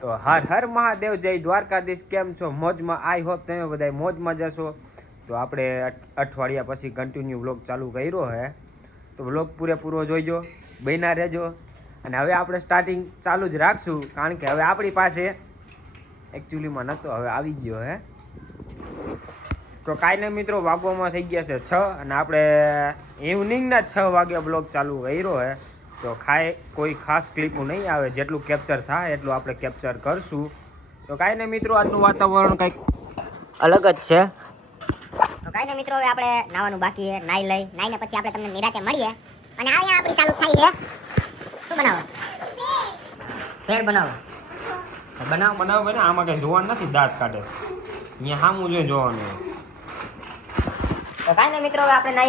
તો હર હર મહાદેવ, જય દ્વારકાધીશ. કેમ છો? મોજમાં? આઈ હોપ તમે બધા મોજમાં જશો. તો આપણે અઠવાડિયા પછી કન્ટિન્યુ વ્લોગ ચાલુ કર્યો હે, તો વ્લોગ પૂરેપૂરો જોઈજો, બન્યા રહેજો. અને હવે આપણે સ્ટાર્ટિંગ ચાલુ જ રાખશું, કારણ કે હવે આપણી પાસે એકચ્યુઅલીમાં નહોતો, હવે આવી ગયો હે. તો કાંઈ નહીં મિત્રો, વાગવામાં થઈ ગયા છે 6 અને આપણે ઇવનિંગના 6 વાગે બ્લોગ ચાલુ કર્યો હે. તો કોઈ ખાસ ક્લિપો નહીં આવે, જેટલું કેપ્ચર થાય એટલું આપણે કેપ્ચર કરશું. તો કાંઈ નહીં મિત્રો, આજનું વાતાવરણ કંઈક અલગ જ છે. તો કાંઈ નહીં મિત્રો, હવે આપણે નાવાનું બાકી છે. નાઈને પછી આપણે તમને નિરાતે મળીએ. અને અહીંયા આપણી ચાલુ થઈ છે. શું બનાવો? ફેર બનાવો બને. આમાં કંઈ જોવાનું નથી, દાંત કાઢે છે અહીંયા, સામું જોઈ જોવાનું. તો કાંઈ નહીં મિત્રો, હવે આપણે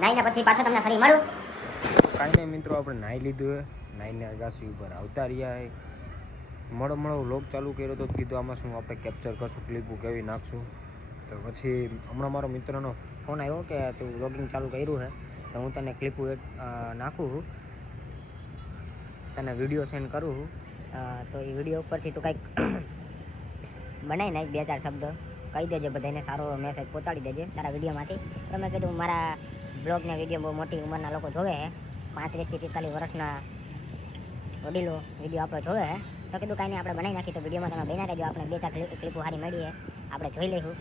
નાઈને પછી પાછો તમને ફરી મળું. કાંઈ નહીં મિત્રો, આપણે નાહી લીધું હે, નાહીને અગાસી ઉપર આવતા રહ્યા હે. મળો વ્લોગ ચાલુ કર્યો તો કીધું આમાં શું આપણે કેપ્ચર કરશું, ક્લિપો કેવી નાખશું. તો પછી હમણાં મારો મિત્રનો ફોન આવ્યો કે તું વ્લોગિંગ ચાલુ કર્યું છે, તો હું તને ક્લિપો નાખું છું, તને વિડીયો સેન્ડ કરું છું. તો એ વિડીયો ઉપરથી તું કંઈક બનાવી નાખ, 2-4 શબ્દ કહી દેજે, બધાને સારો મેસેજ પહોંચાડી દેજે તારા વિડીયોમાંથી. તો મેં કીધું મારા બ્લોગને વિડીયો બહુ મોટી ઉંમરના લોકો જોવે છે, 35 થી 43 વર્ષના વડીલો વિડીયો આપણો જોવે છે. તો કીધું કાંઈ નહીં, આપણે બનાવી નાખી. તો વિડીયોમાં તમે બન્યા રહેજો, આપણે 2-4 ક્લિપો સારી મળીએ, આપણે જોઈ લઈશું.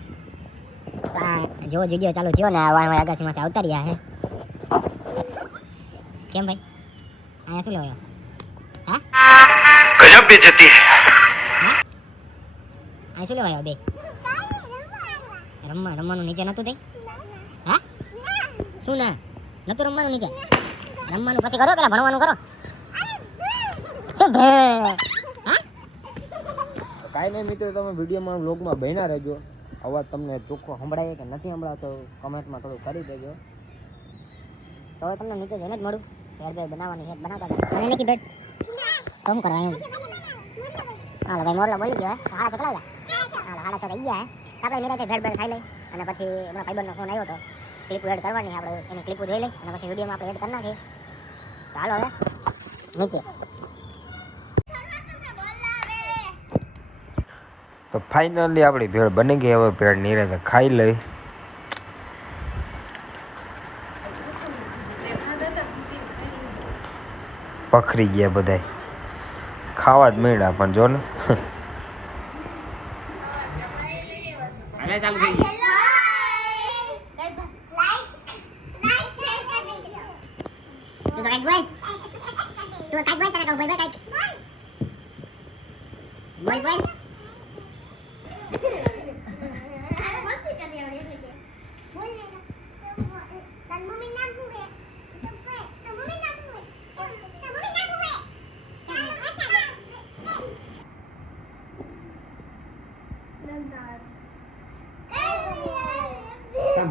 જેવો વિડીયો ચાલુ થયો ને, આગાસીમાંથી આવતા રહ્યા હે. કેમ ભાઈ, અહીંયા શું લેવાયો? હા, ગજબ બેइज्जती હા, અહીંયા શું લેવાયો? બે રમવાનું નીચે નતું થઈ? હા, શું ના નતું રમવાનું નીચે? રમવાનું પછી કરો, પેલા ભણવાનું કરો. શું ભે? હા, કાંઈ નહીં મિત્રો, તમે વિડીયોમાં વ્લોગમાં બન્યા રહેજો. અવાજ તમને ચોખ્ખો સંભળાય કે નથી સંભળાતો કમેન્ટમાં થોડું કરી દેજો. તો હવે તમને નીચે જઈને જ મળું. ભેળ બનાવવાની છે, બનાવતા હતા મને નથી ભેળ કોમ કરવા એવું. હાલો ભાઈ, મોરલો બોલી ગયો હે. હાડા ચકલા હાડા ચક આવી ગયા હે. આપણે નિરાતે ભેળ ખાઈ લઈ અને પછી હમણાં ફાઈબરનો ફોન આવ્યો હતો, ક્લિપો એડ કરવાની, આપણે એની ક્લિપો જોઈ લઈ અને પછી વિડીયોમાં આપણે એડ કરી નાખીએ. ચાલો હવે નીચે. તો ફાઇનલી આપણી ભેળ બની ગઈ. હવે ભેળ નિરાતે ખાઈ લઈ. પખરી ગયા બધા, ખાવા જ મળ્યા પણ જો ને. ચાલુ થઈ ગઈ. તું તો કાંઈક બોલ, તું કાંઈક બોલ, તને કહું બોલ કાંઈક બોલ.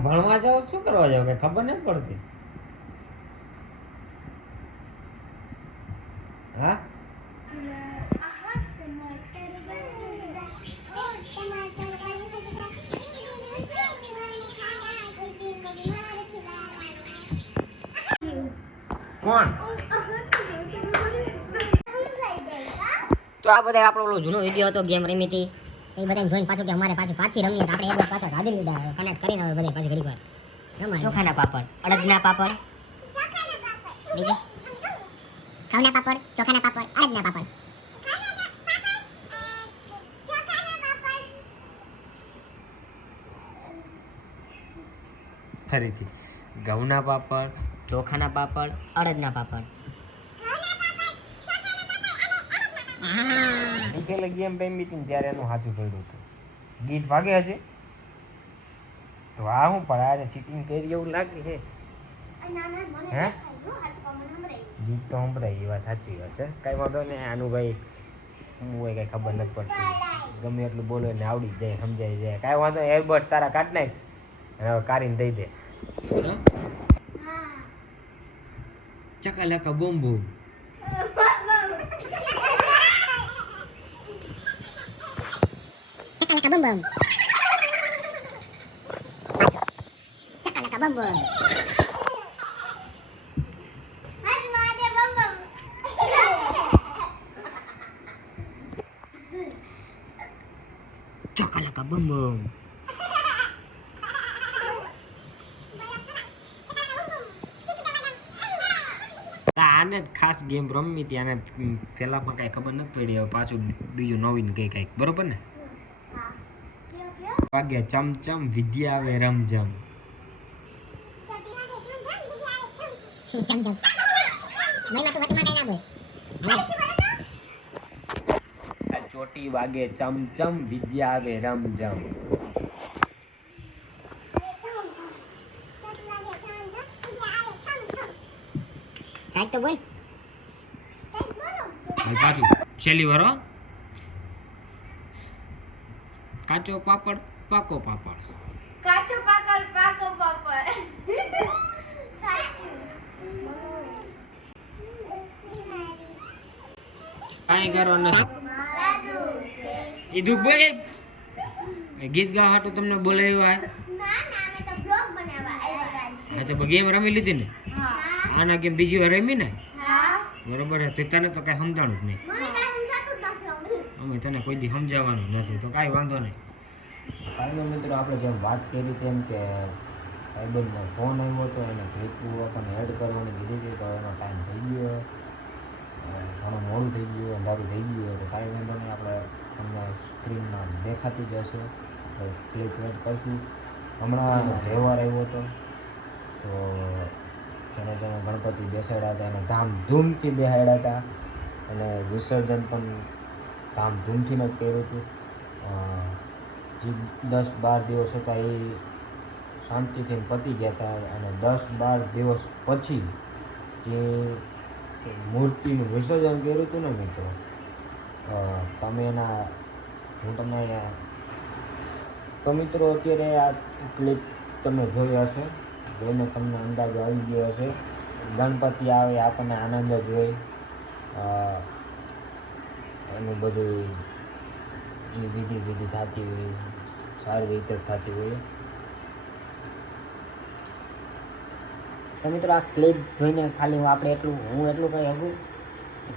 ભણવા જાવ, શું કરવા જાવ, કઈ ખબર નથી પડતી. હા, કોણ? તો આ બધા આપણો ઓલો જૂનો વિડીયો હતો, ગેમ રમી હતી, એ બધાને જોઈને પાછું કે અમારે પાછી રમીએ. આપણે એક વાર પાછા ગાડી લીધા, કનેક્ટ કરીને હવે બધા પાછી ઘડીક વાર રમાય. ચોખાના પાપડ, અડદના પાપડ, બીજે ઘઉંના પાપડ, ચોખાના પાપડ, અડદના પાપડ. ફરીથી ઘઉંના પાપડ, ચોખાના પાપડ, અડદના પાપડ. પેલા ગેમ રમી હતી ત્યારે એનું હાથું પડ્યું હતું. ગીત વાગે છે તો આ હું પણ આજે ચીટિંગ કરી એવું લાગે છે. હે, ગીત તો સંભળાય, એ વાત સાચી વાત છે. કઈ વાંધો નહીં, આનું ભાઈ હું હોય કઈ ખબર નથી પડતી, ગમે એટલું બોલો ને આવડી જાય, સમજાઈ જાય. કાંઈ વાંધો નહીં, એરબડ તારા કાઢ નાખ અને હવે કાઢીને દઈ દે. ચકાલાકા બૂમ બૂમ. Chakalaka bum bum. Chakalaka bum bum. ચકલકા બમ બમ. આને જ ખાસ ગેમ રમવી હતી આને પહેલામાં કાંઈ ખબર નથી પડી હવે પાછું બીજું નવીન કંઈ કાંઈક બરોબર ને વાગે ચમચમ વિદ્યા આવે રમઝમ ચમચમ. મહિમા તું વચમાં કઈ ના બોલ. આ ચોટી વાગે ચમચમ વિદ્યા આવે રમઝમ કાંઈક તો બોલ. હવે પાછું છેલ્લી વાર હો. કાચો પાપડ પાકો પાપડ કાચો પાકલ પાકો પાપડ સાચું કાંઈ કરવાનું નથી દાદુ એ દુઃખ બોલે ગીત ગાવા હાટું તમને બોલાવ્યા ના અમે તો બ્લોગ બનાવવા આવ્યા છીએ અચ્છા ગેમ રમી લીધી ને હા આના ગેમ બીજી વાર રમી ને હા બરોબર છે તો તને તો કાંઈ સમજાણું જ નહીં મને કાંઈ સમજાતું જ નથી અમે તને કોઈ દી સમજાવવાનું નથી તો કાંઈ વાંધો નહીં કાંઈ મિત્રો આપણે જેમ વાત કરી તેમ કે ભાઈબંધનો ફોન આવ્યો હતો એને ભેટવું આપણને એડ કરવાની કીધી હતી તો એનો ટાઈમ થઈ ગયો ઘણું મોડું થઈ ગયું અંધારું થઈ ગયું તો કાંઈ વાંધો નહીં આપણે તમને સ્ક્રીનમાં દેખાતી જ હશે તો ક્લિક વેટ કરશું હમણાં તહેવાર આવ્યો હતો તો જેને જેને ગણપતિ બેસાડ્યા હતા એને ધામધૂમથી બેસાડ્યા હતા અને વિસર્જન પણ ધામધૂમથી જ કર્યું હતું જે 10-12 દિવસ હતા એ શાંતિથી પતી ગયા હતા અને 10-12 દિવસ પછી જે મૂર્તિનું વિસર્જન કર્યું હતું ને મિત્રો તમે એના હું તમને તો મિત્રો અત્યારે આ ક્લિપ તમે જોઈ હશે જોઈને તમને અંદાજો આવી ગયો હશે ગણપતિ આવે આપણને આનંદ જ હોય એનું બધું જે વિધિ થતી હોય સારી રીતે થતી હોય તો મિત્રો આ ક્લિપ જોઈને ખાલી હું એટલું કહી શકું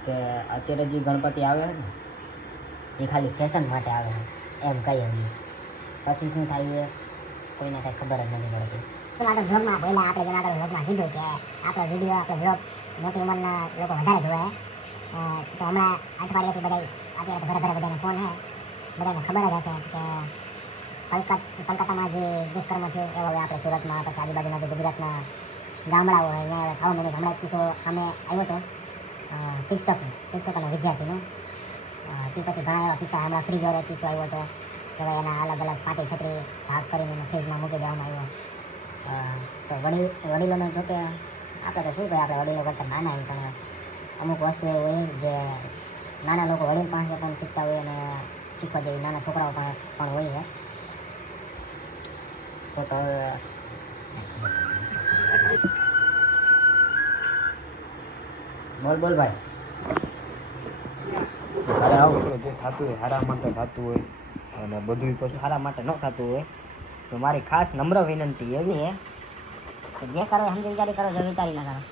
કે અત્યારે જે ગણપતિ આવે છે ને એ ખાલી ફેશન માટે આવે છે એમ કહી શકીએ પછી શું થાય એ કોઈને કાંઈ ખબર જ નથી પડતી. આગળ બ્લોગમાં બોલ્યા આપણે જેમ આગળ બ્લોગમાં કીધું કે આપણો વિડીયો આપણો બ્લોગ મોટી ઉંમરના લોકો વધારે જોવે તો હમણાં અઠવાડિયાથી બધા અત્યારે તો ઘરે બધાને ફોન છે બધાને ખબર જ હશે કે કલકત્તામાં જે દુષ્કર્મ થયું એવા હવે આપણે સુરતમાં પછી આજુબાજુના જે ગુજરાતના ગામડાઓ હોય અહીંયા થવા માંડ્યું હમણાં એક કિસ્સો સામે આવ્યો હતો શિક્ષક અને વિદ્યાર્થીનો તે પછી ઘણા એવા કિસ્સા હમણાં ફ્રીજ વાળો કિસ્સો આવ્યો હતો કે ભાઈ એના અલગ 35-36 ભાગ કરીને એને ફ્રીજમાં મૂકી દેવામાં આવ્યો તો વડીલોને જોકે આપણે તો શું કહે આપણે વડીલો કરતાં નાના હોય પણ અમુક વસ્તુ એવી હોય જે નાના લોકો વડીલ પાસે પણ શીખતા હોય અને શીખવા જેવી નાના છોકરાઓ પણ હોય છે તો બોલ ભાઈ અરે આવું જે થતું હોય સારા માટે થતું હોય અને બધું પછી સારા માટે ન થતું હોય તો મારી ખાસ નમ્ર વિનંતી એવી છે કે જે કરો એ સમજી વિચારી કરો જો વિચારી ના કરો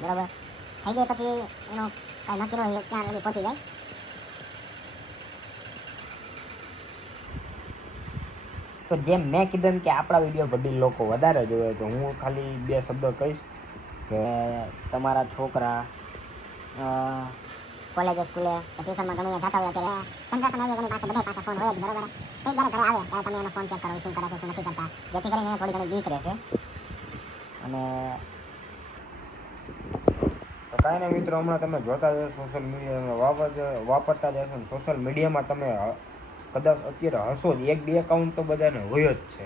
બરાબર થઈ જાય પછી એનો કાંઈ નક્કી ન હોય ક્યાં એની પહોંચી જાય તો જેમ મેં કીધું કે આપણા વિડીયો વડીલ લોકો વધારે જોવે તો હું ખાલી 2 શબ્દો કહીશ કે તમારા છોકરા કોલેજ સ્કૂલે ટ્યુશનમાં ગમે જતા હોય ત્યારે જનરેશન આવી એની પાસે બધા પાસે ફોન હોય જ બરાબર તે જ્યારે ઘરે આવે ત્યારે તમે એનો ફોન ચેક કરો શું કરે છે શું નથી કરતા જેથી કરીને થોડી ઘણી બીક રહેશે અને તો કાંઈ નહીં મિત્રો હમણાં તમે જોતા જશો સોશિયલ મીડિયા વાપરતા જશો ને સોશિયલ મીડિયામાં તમે કદાચ અત્યારે હશો જ 1-2 એકાઉન્ટ તો બધાને હોય જ છે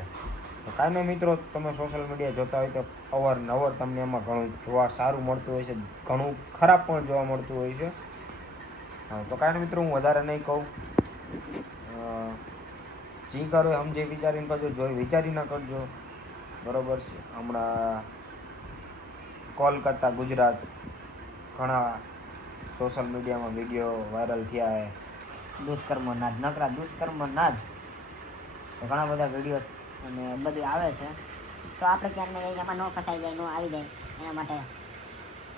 તો કાંઈ નહીં મિત્રો તમે સોશિયલ મીડિયા જોતા હોય તો અવારનવાર તમને એમાં ઘણું જોવા સારું મળતું હોય છે ઘણું ખરાબ પણ જોવા મળતું હોય છે તો કાંઈ નહીં મિત્રો હું વધારે નહીં કહું જે કરો એ સમજી વિચારીને કરજો જોઈ વિચારીને કરજો બરોબર છે હમણાં કોલકાતા ગુજરાત ઘણા સોશિયલ મીડિયામાં વિડીયો વાયરલ થયા છે દુષ્કર્મના જ નકરા દુષ્કર્મના જ તો ઘણા બધા વિડીયો અને બધું આવે છે તો આપણે ક્યાંક ને ક્યાંક એમાં ન ફસાઈ જાય ન આવી જાય એના માટે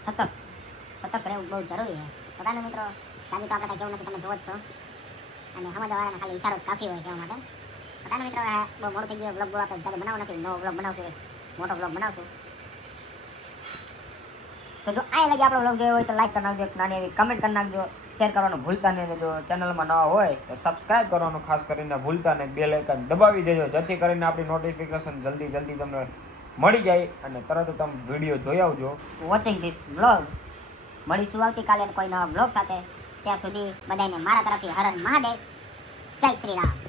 સતર્ક રહેવું બહુ જરૂરી છે તો કાંઈ મિત્રો ચાલી તો આપણે કેવું નથી તમે જોવો જ છો અને સમજવાવાળાને ખાલી ઈશારો જ કાફી હોય કહેવા માટે બધાને મિત્રો બહુ મોડું થઈ ગયું, બ્લોગ આપણે ચાલુ બનાવવો નથી, નવો બ્લોગ બનાવશું, મોટો બ્લોગ બનાવશું. તો જો આ લાગે આપણો બ્લોગ જોયો હોય તો લાઈક કરી નાખજો, એક નાની એવી કમેન્ટ કરી નાખજો, શેર કરવાનું ભૂલતા નહીં. જો ચેનલમાં નવા હોય તો સબસ્ક્રાઇબ કરવાનું ખાસ કરીને ભૂલતા નહીં, બેલ આઇકન દબાવી દેજો, જેથી કરીને આપણી નોટિફિકેશન જલ્દી તમને મળી જાય અને તરત તમે વિડીયો જોઈ આવજો. Watching this blog. મળીશું આવતીકાલે કોઈ નવા બ્લોગ સાથે. ત્યાં સુધી બધાને મારા તરફથી હર હર મહાદેવ. જય શ્રી રામ.